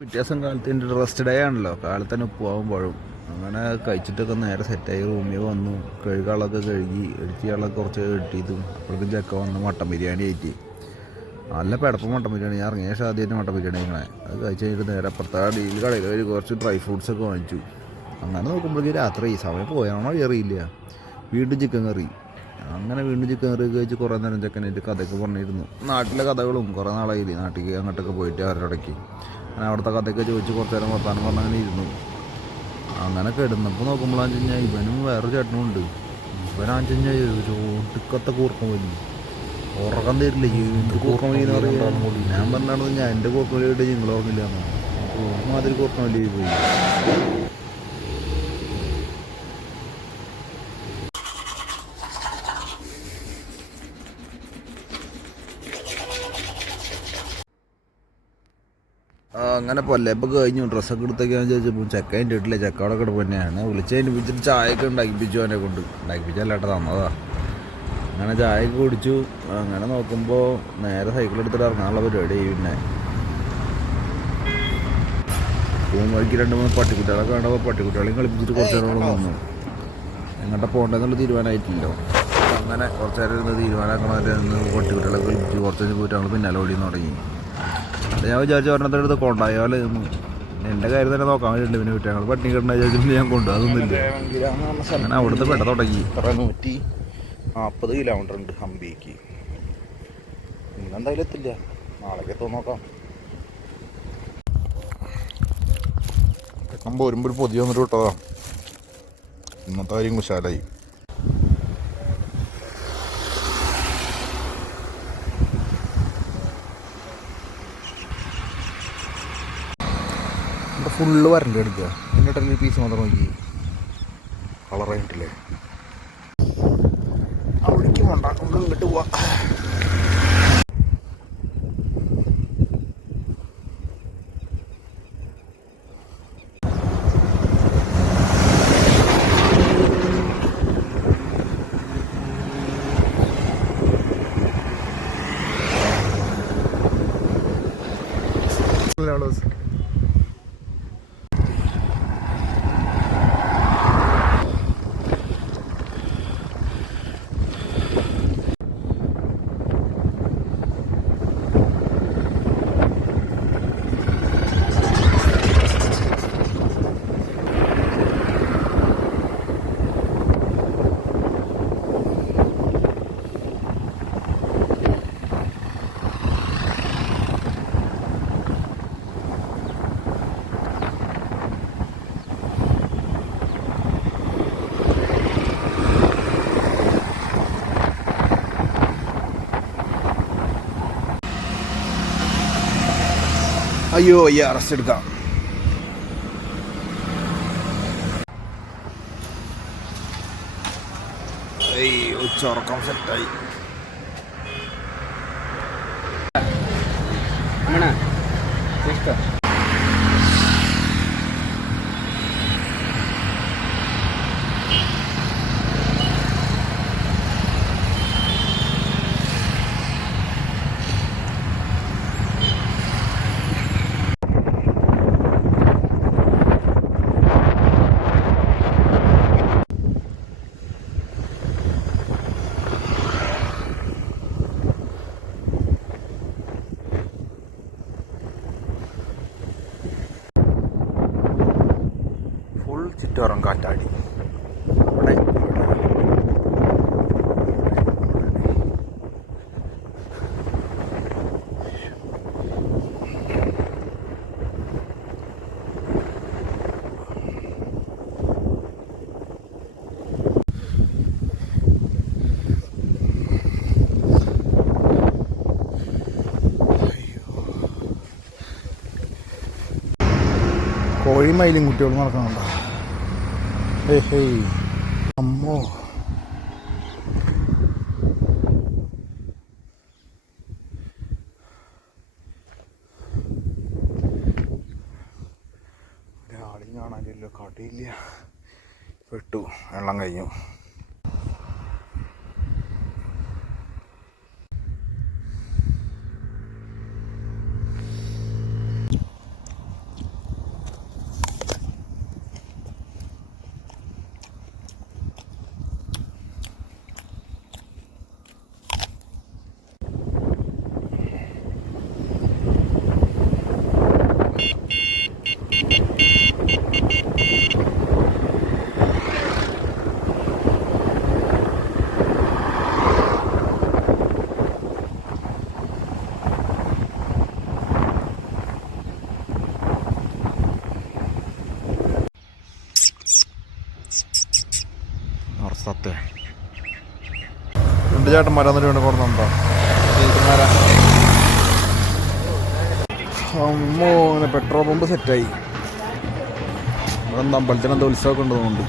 വ്യത്യാസം കാലത്ത് എന്റെ റെസ്റ്റ് ഡേ ആണല്ലോ. കാലത്ത് തന്നെ ഉപ്പുവാകുമ്പോഴും അങ്ങനെ കഴിച്ചിട്ടൊക്കെ നേരെ സെറ്റായി റൂമിൽ വന്നു. കഴുകാളൊക്കെ കഴുകി എടുത്തിയാളൊക്കെ കുറച്ച് എട്ടിയതും അപ്പോഴേക്കും ചക്ക വന്ന് മട്ടൻ ബിരിയാണി ആയിട്ട്. നല്ല പെടപ്പം മട്ടൻ ബിരിയാണി. ഞാൻ ഇറങ്ങിയ ശേഷം ആദ്യമായിട്ട് മട്ടൻ ബിരിയാണി ഇങ്ങനെ അത് കഴിച്ച് കഴിഞ്ഞിട്ട് നേരെ അപ്പുറത്തെ ഡീൽ കടയിൽ ഒരു കുറച്ച് ഡ്രൈ ഫ്രൂട്ട്സ് ഒക്കെ വാങ്ങിച്ചു. അങ്ങനെ നോക്കുമ്പോഴേക്കും രാത്രി സമയം പോയാണോ അറിയില്ല. വീണ്ടും ചിക്കൻ കറി അങ്ങനെ വീണ്ടും ചിക്കൻ കറി കഴിച്ച് കുറേ നേരം ചെക്കനായിട്ട് കഥയൊക്കെ പറഞ്ഞിരുന്നു. നാട്ടിലെ കഥകളും കുറേ നാളായില്ലേ നാട്ടിലേക്ക് അങ്ങോട്ടൊക്കെ പോയിട്ട് അവരുടെ ഇടയ്ക്ക്. അങ്ങനെ അവിടുത്തെ കഥയൊക്കെ ചോദിച്ച് കുറച്ച് നേരം വർത്താനം പറഞ്ഞ് അങ്ങനെ ഇരുന്നു. അങ്ങനെ കിടന്നപ്പോൾ നോക്കുമ്പോഴാന്ന് വെച്ച് കഴിഞ്ഞാൽ ഇവനും വേറൊരു ചേട്ടനും ഉണ്ട്. ഇവനാന്ന് വെച്ച് കഴിഞ്ഞാൽ ഒരു ഒടുക്കത്തെ കൂർക്കം വലി ഉറക്കം തരില്ല. എന്ത് കൂർക്കം വലി എന്ന് പറയുമ്പോൾ ഞാൻ പറഞ്ഞാണെന്ന് ഞാൻ എന്റെ കൂർക്കം വലിയ നിങ്ങൾ ഓർമ്മില്ല മാതിരി കൂർക്കം വലിയ പോയി ആ, അങ്ങനെ പൊല്ലപ്പോൾ കഴിഞ്ഞു. ഡ്രസ്സൊക്കെ എടുത്തൊക്കെയാണെന്ന് ചോദിച്ചപ്പോൾ ചെക്ക അതിന്റെ വീട്ടിലെ ചെക്ക അവിടെ കിടപ്പ് തന്നെയാണ് വിളിച്ചതിന് വിളിച്ചിട്ട് ചായയൊക്കെ ഉണ്ടാക്കിപ്പിച്ചു അവനെ കൊണ്ട്. ഉണ്ടാക്കിപ്പിച്ചല്ലാട്ടോ തന്നതാ. അങ്ങനെ ചായയൊക്കെ കുടിച്ചു. അങ്ങനെ നോക്കുമ്പോൾ നേരെ സൈക്കിൾ എടുത്തിട്ട് ഇറങ്ങാനുള്ള പരിപാടി പിന്നെ. പൂമ്പഴിക്ക് വഴിക്ക് രണ്ട് മൂന്ന് പട്ടിക്കുട്ടികളൊക്കെ കാണുമ്പോൾ പട്ടിക്കുട്ടികളെയും കളിപ്പിച്ചിട്ട് കുറച്ച് നേരം വന്നു എങ്ങോട്ടാ പോകേണ്ടതെന്നുള്ള തീരുമാനമായിട്ടില്ലോ. അങ്ങനെ കുറച്ച് നേരം ഇരുന്ന് തീരുമാനമാക്കണമല്ലേ പട്ടിക്കുട്ടികളെ കളിപ്പിച്ച് കുറച്ച് കഴിഞ്ഞ് പോയിട്ട് ഞങ്ങൾ പിന്നാലെ ഓടിയെന്ന് തുടങ്ങി ഞാൻ വിചാരിച്ചു ഒരെണ്ണത്തിന്റെ അടുത്ത് കൊണ്ടായാൽ എന്റെ കാര്യം തന്നെ നോക്കാൻ വേണ്ടി പിന്നെ വിട്ട് ഞങ്ങൾ പട്ടിണി കിടന്ന വിചാരിച്ചിട്ട് ഞാൻ കൊണ്ടു അതൊന്നുമില്ല അങ്ങനെ അവിടുത്തെ പെട്ട തുടങ്ങി. നൂറ്റി നാൽപ്പത് കിലോമീറ്റർ ഉണ്ട് ഹംപിക്ക്. ഇന്നെന്തായാലും എത്തില്ല. നാളേക്ക് എത്തും നോക്കാം. പോരുമ്പോൾ പൊതി വന്നിട്ട് വിട്ടതാ. ഇന്നത്തെ കാര്യം കുശാലായി. ഫുള്ള് വരണ്ട് എടുക്കുക. എന്നിട്ടല്ലേ പീസ് മാത്രം നോക്കി. കളർ കഴിഞ്ഞിട്ടില്ലേ അവിടേക്ക് ഉണ്ടാക്കുമ്പോൾ ഇങ്ങോട്ട് പോവാ. അയ്യോ അയ്യ അറസ്റ്റ് എടുക്കാം. ഉച്ചറക്കം സെറ്റായി ഫുൾ ചുറ്റോറം കാറ്റാടി. അവിടെ കോഴിമയിലും കോഴി മയിലും കുട്ടികളും നടക്കുന്നുണ്ടോ? അമ്മോ ഒരാളെയും കാണാനില്ല കാട്ടിയില്ല. പെട്ടു. വെള്ളം കഴിഞ്ഞു. രണ്ട് ചേട്ടന്മാരാന്നിട്ട് വേണ്ട കൊടുന്നുണ്ടോ? ചേട്ടന്മാരാ അമ്മോ അങ്ങനെ പെട്രോൾ പമ്പ് സെറ്റായി. നമ്മളെന്താ എന്താ അമ്പലത്തിന് എന്താ ഉത്സവമൊക്കെ ഉണ്ടെന്നുണ്ട്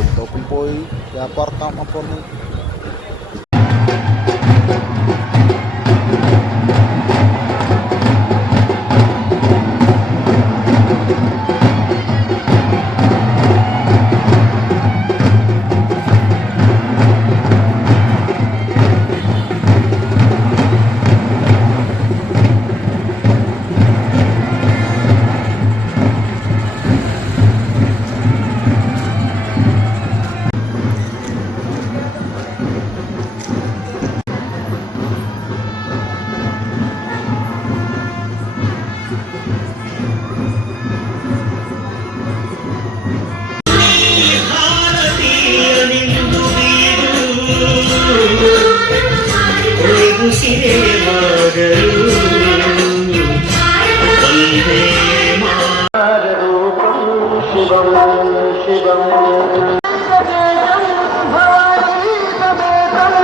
ഉത്സവത്തിൽ പോയി ക്യാപ്പ് ഇറക്കാം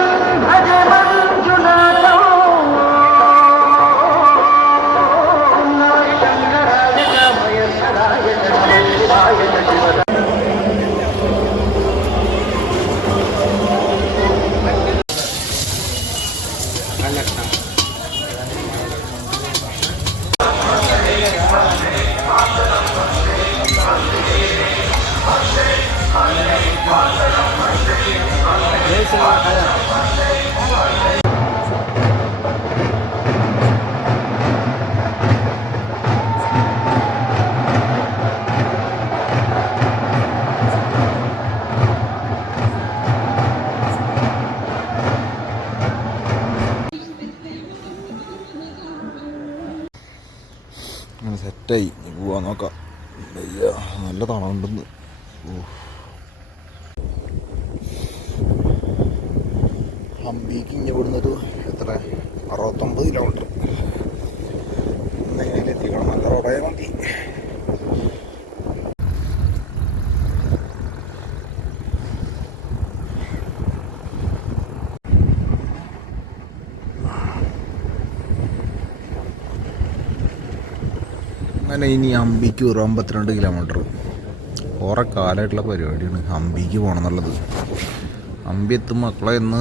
അപ്പോൾ നോക്കാം. അയ്യോ നല്ല തണുണ്ടെന്ന് ഹംപിക്ക് ഇങ്ങനെ ഇവിടുന്നൊരു എത്ര? അറുപത്തൊമ്പത് കിലോമീറ്റർ നേരെ എത്തിക്കണം നല്ല റോഡായ മതി അങ്ങനെ ഇനി ഹംപിക്ക് ഒരു അമ്പത്തിരണ്ട് കിലോമീറ്റർ കുറേ കാലമായിട്ടുള്ള പരിപാടിയാണ്. അമ്പിക്ക് പോകണം എന്നുള്ളത്. ഹംപി എത്തും മക്കളെ ഇന്ന്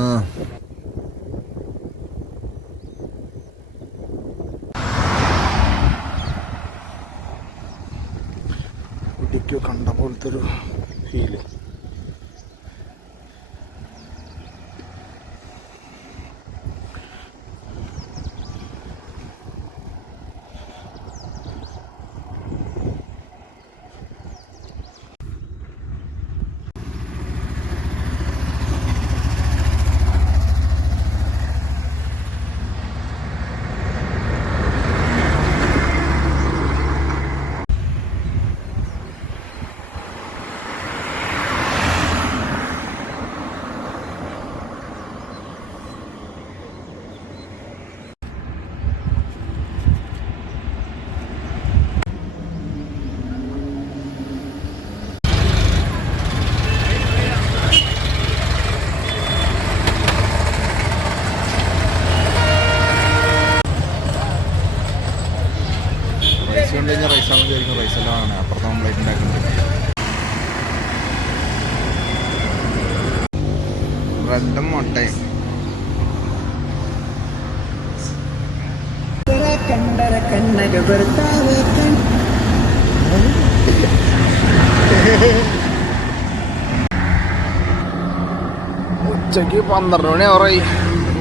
ഉച്ചയ്ക്ക് പന്ത്രണ്ട് മണി ആറായി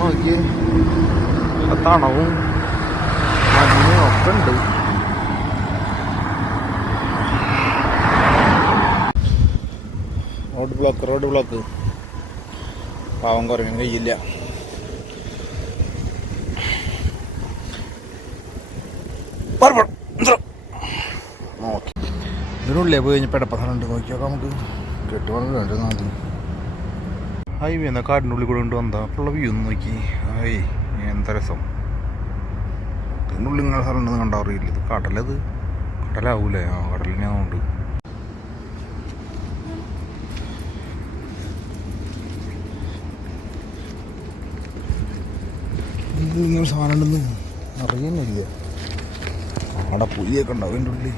നോക്കി. തണവും. മഞ്ഞും ഒക്കെ ഉണ്ട്. റോഡ് ബ്ലോക്ക് റോഡ് ബ്ലോക്ക് പാവം കുറയാൻ കഴിയില്ല നോക്കി ടൗണിലേ പോയി കഴിഞ്ഞാൽ പെടപ്പസാറുണ്ട് നോക്കിയൊക്കെ നമുക്ക്. കെട്ടുവാണെങ്കിൽ നാട്ടിൽ നമുക്ക് ഹൈവേ എന്നാ കാടിന്റെ ഉള്ളിൽ കൂടെ കൊണ്ട് വന്നാ അപ്പോഴുള്ള വ്യൂ ഒന്ന് നോക്കി. ആയി എന്താ രസം. ഇതിന്റെ ഉള്ളിൽ ഇങ്ങനെ സ്ഥലം ഉണ്ടെന്ന് കണ്ടാൽ അറിയില്ല. ഇത് കടലത് കടലാവൂലേ? ആ കടലിനെ അതുകൊണ്ട് സാധനം ഉണ്ടെന്ന് അറിയുന്നില്ല അവിടെ പുലിയൊക്കെ ഉണ്ടാവും എന്റെ ഉള്ളിൽ.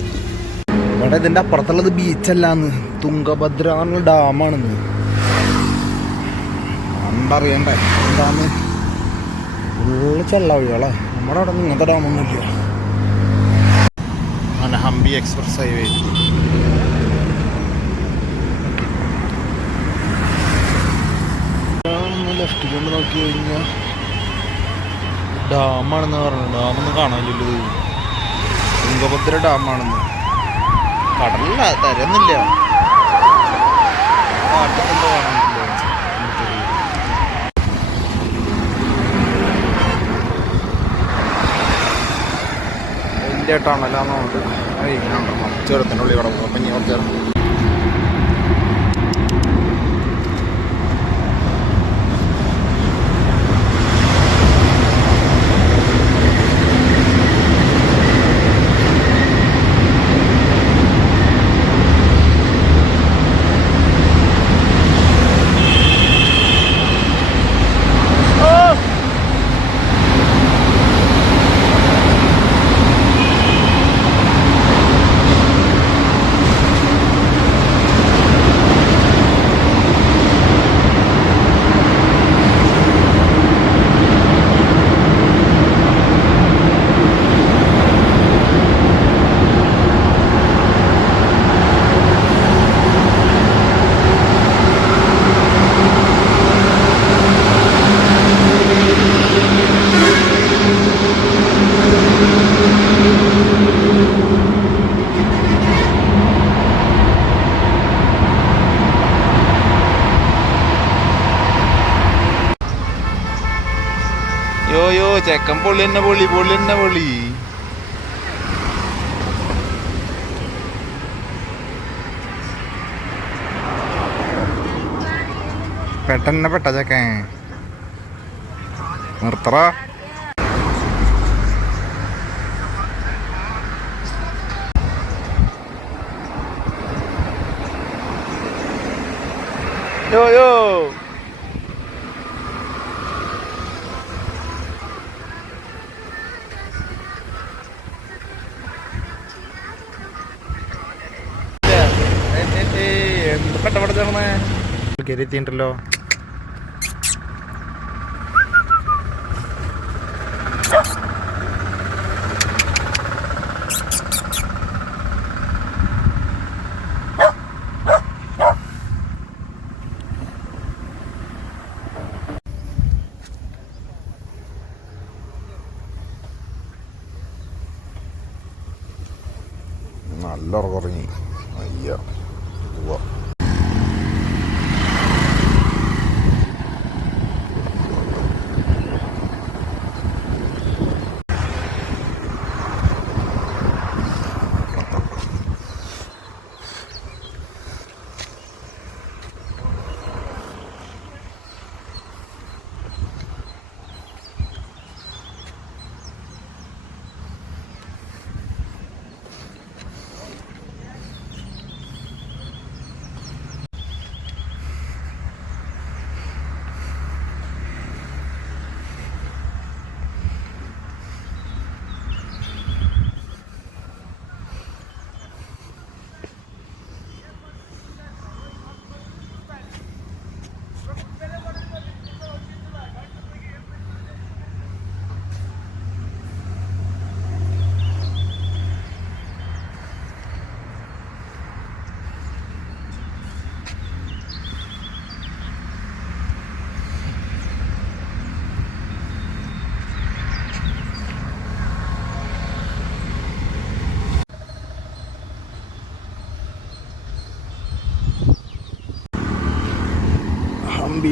എത്തി ഇവിടെ ഇതിന്റെ അപ്പുറത്തുള്ളത് ബീച്ചല്ലാന്ന് തുങ്കഭദ്ര ഡാമാണെന്ന്. കണ്ടറിയണ്ടേ എന്താന്ന്? ഫുള്ള് ചെള്ള നമ്മുടെ അവിടെ നിന്ന് ഇങ്ങനത്തെ ഡാമൊന്നുമില്ല അങ്ങനെ ഹംപി എക്സ്പ്രസ് ഹൈവേ ലെഫ്റ്റിലോട്ട് നോക്കി കഴിഞ്ഞാൽ ഡാമാണെന്ന് പറഞ്ഞു. ഡാമൊന്നും കാണാനില്ലല്ലോ. തുങ്കഭദ്ര ഡാമാണെന്ന് കടലില്ല തരുന്നില്ല കാട്ടിലെന്തോ കാണാനില്ല. വലിയ ടണലാന്നുണ്ട് ചെറുത്തിന്റെ ഉള്ളിൽ കിടക്കും അപ്പം ഇനി കുറച്ച് നേരം യോ യോ ചെക്കൻ പൊള്ളി തന്നെ പൊള്ളി പൊള്ളി തന്നെ പൊള്ളി പെട്ടെന്നെ പെട്ട ചെക്കൻ നിർത്തറ യോ യോ. കയറി എത്തിയിട്ടുണ്ടല്ലോ. നല്ല ഉറങ്ങി. അയ്യ പോവാ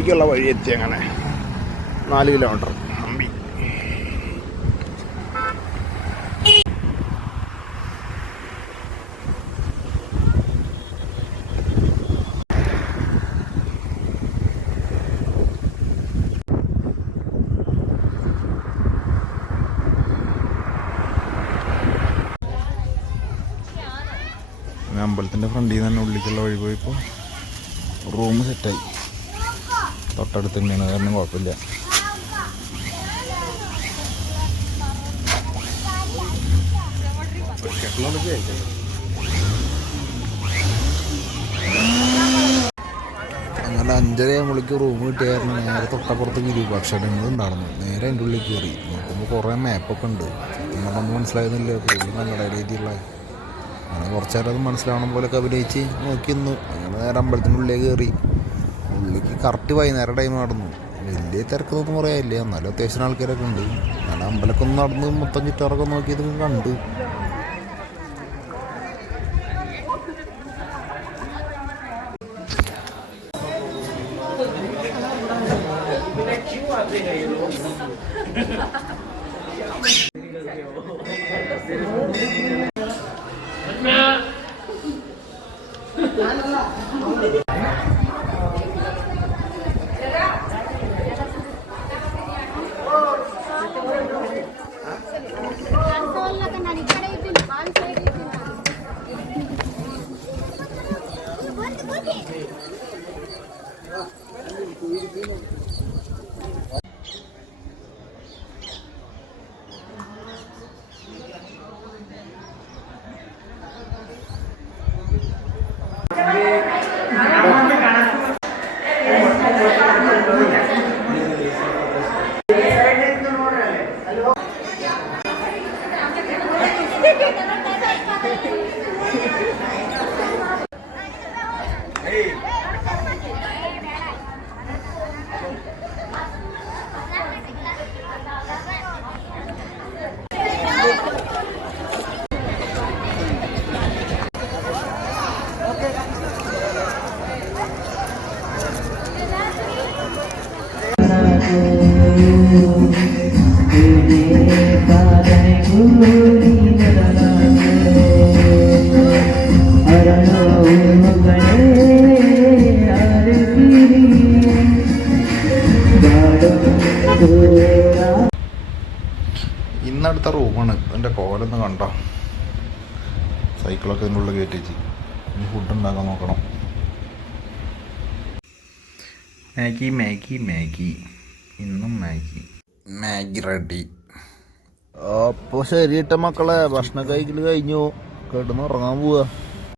ഹംപിക്കുള്ള വഴി എത്തി അങ്ങനെ. നാല് കിലോമീറ്റർ. ഹംപി അമ്പലത്തിന്റെ ഫ്രണ്ടിൽ നിന്ന് തന്നെ ഉള്ളിലേക്കുള്ള വഴി പോയപ്പോൾ റൂം സെറ്റായി തൊട്ടടുത്ത് തന്നെയാണ്. കാരണം കുഴപ്പമില്ല. അങ്ങനെ അഞ്ചര ആകുമ്പോഴേക്ക് റൂം കിട്ടിയായിരുന്നു. നേരെ തൊട്ടപ്പുറത്ത് വിരൂപാക്ഷരങ്ങൾ ഉണ്ടായിരുന്നു. നേരെ എന്റെ ഉള്ളിൽ കയറി. നോക്കുമ്പോൾ കുറേ മാപ്പൊക്കെ ഉണ്ട്. നമ്മൾ മനസ്സിലാകുന്നില്ല കൂടുതൽ കന്നഡ അങ്ങനെ കുറച്ചേരം അത് മനസ്സിലാവണം പോലൊക്കെ അഭിനയിച്ച് നോക്കി നിന്നു. അങ്ങനെ നേരെ അമ്പലത്തിന്റെ ഉള്ളിലേക്ക് കയറി. കറക്റ്റ് വൈകുന്നേരം ടൈം നടന്നു. വലിയ തിരക്കൊന്നും പറയാനില്ല എന്നാലും അത്യാവശ്യം ആൾക്കാരൊക്കെ ഉണ്ട്. ഞാൻ അമ്പലമൊക്കെ ഒന്ന് നടന്ന് മൊത്തം ചുറ്റാറൊക്കെ നോക്കിയത് കണ്ടു. ನಾನು ഇന്നടുത്ത റൂമാണ്. എന്റെ കോലൊന്ന് കണ്ടോ? സൈക്കിളൊക്കെ ഇതിന്റെ ഉള്ളിൽ കയറ്റിച്ച് ഇനി ഫുഡ് ഉണ്ടാക്കാൻ നോക്കണം. Maggi Maggi Maggi. ഇന്നും മാഗി. മാഗി റെഡി അപ്പോൾ ശരി ഇട്ട മക്കളെ ഭക്ഷണം കഴിക്കൽ കഴിഞ്ഞു. കിടന്നുറങ്ങാൻ പോവാ.